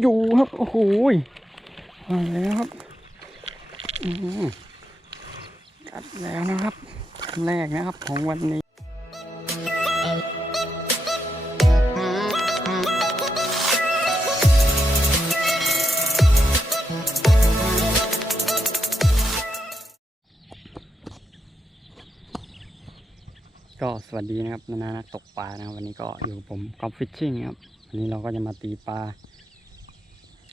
อยู่ครับโอ้โหมาแล้วครับอืมกัดแล้วนะครับครั้งแรกนะครับของวันนี้ก็สวัสดีนะครับนานานักตกปลานะครับวันนี้ก็อยู่ผมกอล์ฟฟิชชิ่งครับวันนี้เราก็จะมาตีปลา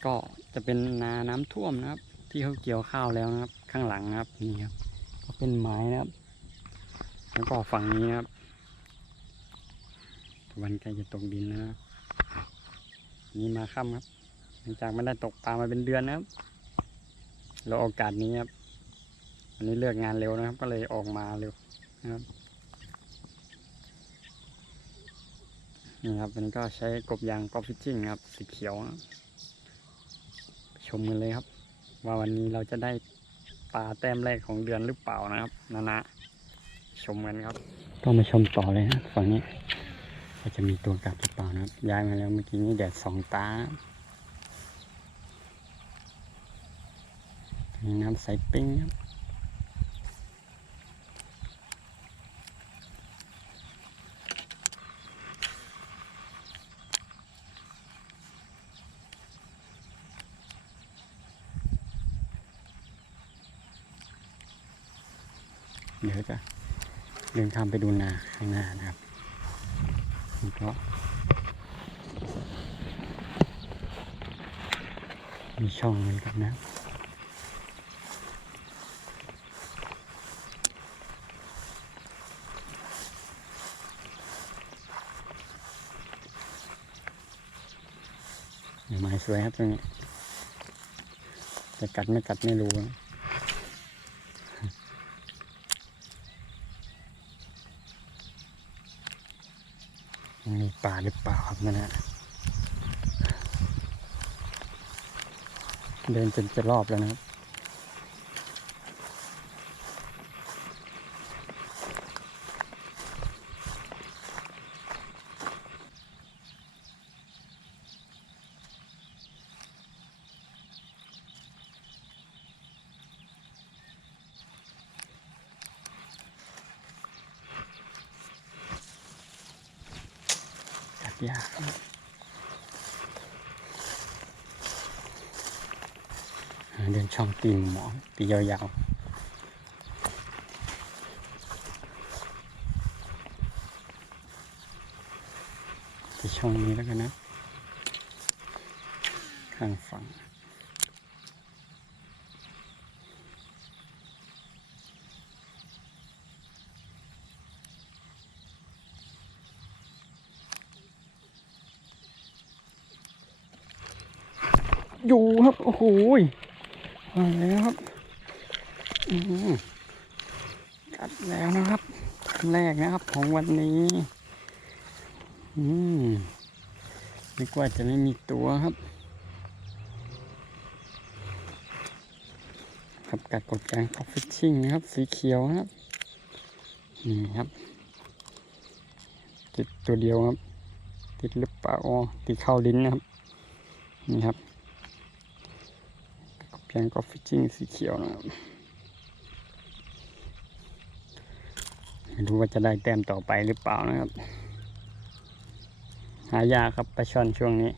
ก็จะเป็นนาน้ำท่วมนะครับ ที่เขาเกี่ยวข้าวแล้วนะครับ ข้างหลังนะครับนี่ครับก็เป็นไม้นะครับ แล้วก็ฝั่งนี้นะครับตะวันใกล้จะตกดินแล้วนะครับนี่มาค่ำครับหลังจากไม่ได้ตกปลามาเป็นเดือนนะครับ เราโอกาสนี้ครับวันนี้เลือกงานเร็วนะครับ ก็เลยออกมาเร็วนะครับนี่ครับวันนี้ก็ใช้กบยางกอล์ฟฟิชชิ่งครับ สีเขียวนะ มกันเลยครับ ว่าวันนี้เราจะได้ปลาแต้มแรกของเดือนหรือเปล่านะครับนานะชมกันครับ ต้องมาชมต่อเลยนะฝั่งนี้ ก็จะมีตัวกัดหรือเปล่านะครับ ย้ายมาแล้วเมื่อกี้นี้แดดสองตาน้ำใสปิ้งครับ เดี๋ยวจะเดินข้ามไปดูนาข้างหน้านะครับนี่ก็มีช่องเหมือนกันนะไม้สวยครับตรงนี้จะกัดไม่กัดไม่รู้นะ มีป่าหรือเปล่าครับนั่ะเดินจนจะรอบแล้วนะครับ ยากเดินช่องตีนหมอนตียาวๆที่ช่องนี้แล้วกันนะ ข้างฝั่ง อยู่ครับโอ้โหมาแล้วครับอืมกัดแล้วนะครับครั้งแรกนะครับของวันนี้อืมนึกว่าจะไม่มีตัวครับ ครับกัดกดกลางกอฟฟิชชิ่งนะครับ สีเขียวครับนี่ครับ ติดตัวเดียวครับ ติดหรือเปล่าอ๋อติดเข้าลิ้นนะครับ นี่ครับ งกอฟฟิชิ่งสีเขียวนะครับไม่รู้ว่าจะได้แต้มต่อไปหรือเปล่านะครับ หายากครับปลาช่อนช่วงนี้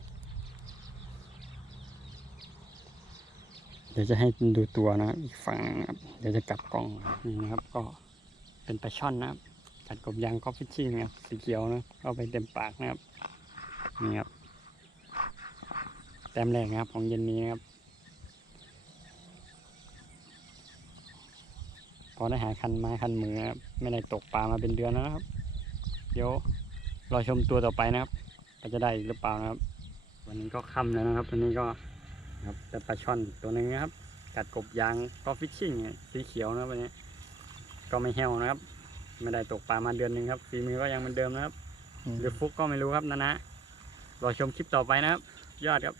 เดี๋ยวจะให้ดูตัวนะครับอีกฝั่งนะครับ เดี๋ยวจะกลับกล้องนี่นะครับ ก็เป็นปลาช่อนนะครับกัดกบยางกอฟฟิชชิ่งนะครับสีเขียวนะเข้าไปเต็มปากนะครับนี่ครับแต้มแรกนะครับของเย็นนี้นะครับ พอได้หาคันม้คันมือครับไม่ได้ตกปลามาเป็นเดือนแล้วนะครับ เดี๋ยวรอชมตัวต่อไปนะครับว่าจะได้อีกหรือเปล่านะครับ วันนี้ก็ค่ำแล้วนะครับวันนี้ก็ครับแต่ปลาช่อนตัวหนึ่งนะครับ กัดกบยางก็ฟิชชิ่งสีเขียวนะครับวันนี้ก็ไม่แห้วนะครับ ไม่ได้ตกปลามาเดือนหนึ่งครับฝีมือก็ยังเหมือนเดิมนะครับหรือฟุกก็ไม่รู้ครับนะนะรอชมคลิปต่อไปนะครับ ยอดครับ